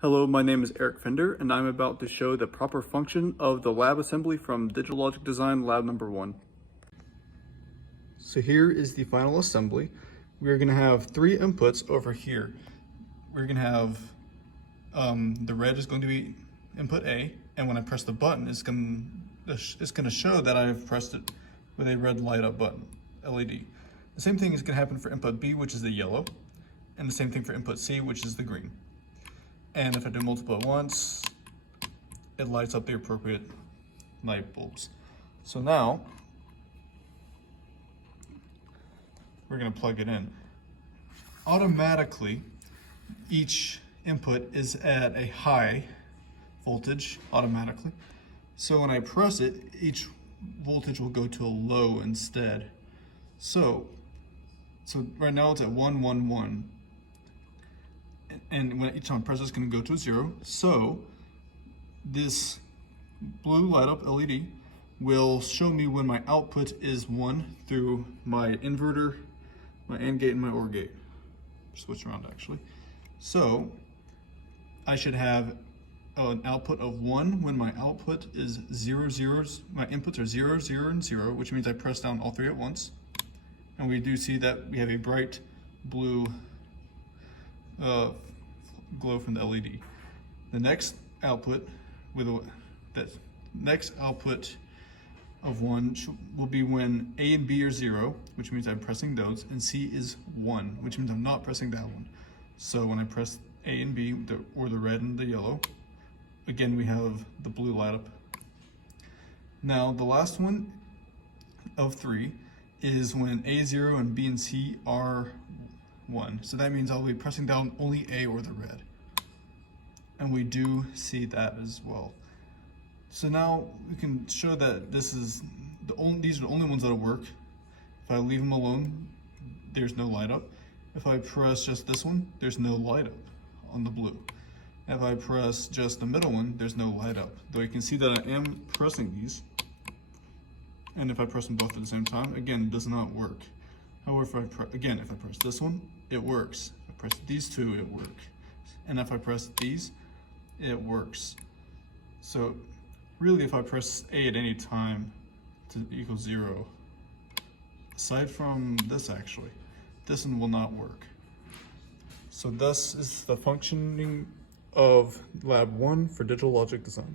Hello, my name is Eric Fender, and I'm about to show the proper function of the lab assembly from Digital Logic Design Lab number 1. So here is the final assembly. We're going to have 3 inputs over here. We're going to have the red is going to be input A, and when I press the button, it's going to show that I've pressed it with a red light up button, LED. The same thing is going to happen for input B, which is the yellow, and the same thing for input C, which is the green. And if I do multiple at once, it lights up the appropriate light bulbs. So now, we're going to plug it in. Automatically, each input is at a high voltage automatically. So when I press it, each voltage will go to a low instead. So right now it's at 111. And when each time I press, it's going to go to a 0. So this blue light up LED will show me when my output is 1 through my inverter, my AND gate, and my OR gate. Switch around actually. So I should have an output of 1 when my output is 0, 0. My inputs are 0, 0, and 0, which means I press down all 3 at once. And we do see that we have a bright blue glow from the LED. The next output of 1 will be when A and B are 0, which means I'm pressing those, and C is 1, which means I'm not pressing that one. So when I press A and B, or the red and the yellow, again we have the blue light up. Now the last one of 3 is when A0 and B and C are 1. So that means I'll be pressing down only A or the red. And we do see that as well. So now we can show that these are the only ones that'll work. If I leave them alone, there's no light up. If I press just this one, there's no light up on the blue. If I press just the middle one, there's no light up. Though you can see that I am pressing these. And if I press them both at the same time, again, it does not work. However, if I press this one, it works. If I press these 2, it works. And if I press these, it works. So really, if I press A at any time to equal 0, aside from this actually, this one will not work. So thus is the functioning of Lab 1 for Digital Logic Design.